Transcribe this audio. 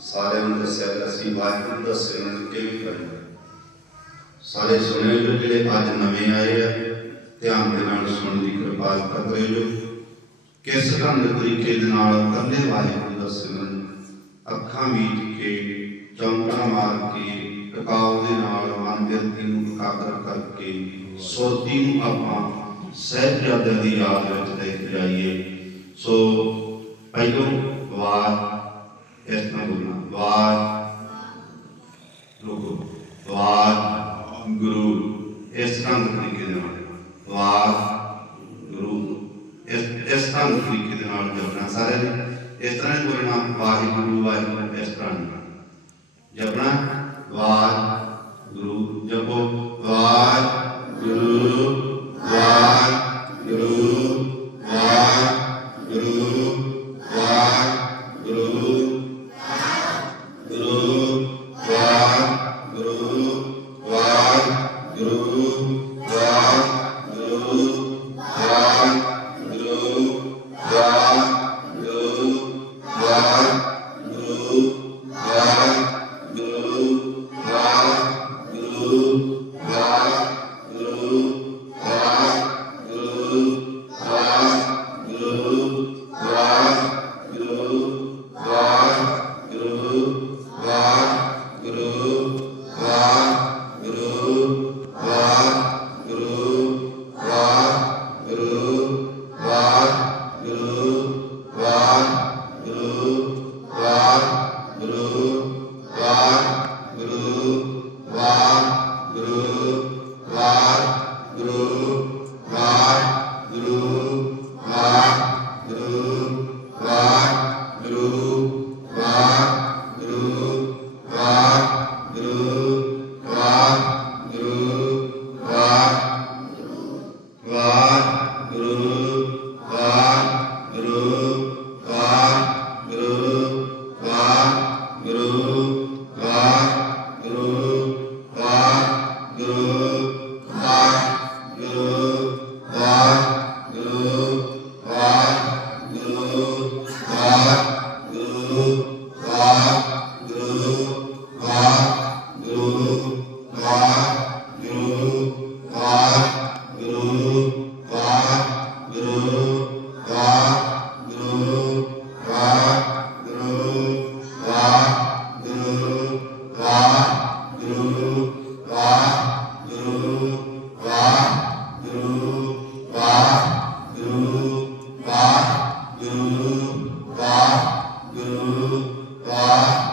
ਸਾਰਿਆਂ ਨੂੰ ਦੱਸਿਆ ਕਿ ਅਸੀਂ ਵਾਹਿਗੁਰੂ ਦਾ ਸਿਮਰਨ ਕਿਵੇਂ ਕਰੀਏ। ਸਾਰੇ ਸੁਣੇ ਜਿਹੜੇ ਅੱਜ ਨਵੇਂ ਆਏ ਆ ਧਿਆਨ ਦੇ ਨਾਲ ਸੁਣਨ ਦੀ ਕਿਰਪਾ ਕਰਿਓ ਜੋ ਕਿਸ ਢੰਗ ਤਰੀਕੇ ਦੇ ਨਾਲ ਕੱਲੇ ਵਾਹਿਗੁਰੂ ਦਾ ਸਿਮਰਨ, ਅੱਖਾਂ ਮੀਟ ਕੇ ਚੌਂਕਾ ਮਾਰ ਕੇ ਟਿਕਾਉ ਦੇ ਨਾਲ ਮਨ ਦੇ ਅੰਦਰ ਨੂੰ ਇਕਾਗਰ ਕਰਕੇ ਸੋਤੀ ਨੂੰ ਆਪਾਂ ਸਹਿਜਾਦਿਆਂ ਦੀ ਯਾਦ ਵਿੱਚ ਲੈ ਕੇ ਜਾਈਏ। ਸੋ ਪਹਿਲੋਂ ਵਾਰ, ਇਸ ਤਰ੍ਹਾਂ ਬੋਲਣਾ, ਵਾਰ ਲੋਕੋ, ਵਾਰ ਗੁਰੂ, ਇਸ ਤਰ੍ਹਾਂ ਦੇ ਤਰੀਕੇ ਦੇ ਨਾਲ। ਵਾਹ ਗੁਰੂ ਇਸ ਇਸ ਤਰ੍ਹਾਂ ਦੇ ਤਰੀਕੇ ਦੇ ਨਾਲ ਜਪਣਾ। ਸਾਰਿਆਂ ਨੇ ਇਸ ਤਰ੍ਹਾਂ ਹੀ ਬੋਲਣਾ, ਵਾਹਿਗੁਰੂ ਵਾਹਿਗੁਰੂ, ਇਸ ਤਰ੍ਹਾਂ ਜਪਣਾ ਵਾਹ Guru. terus. ਗੁਰੂ ਕਾ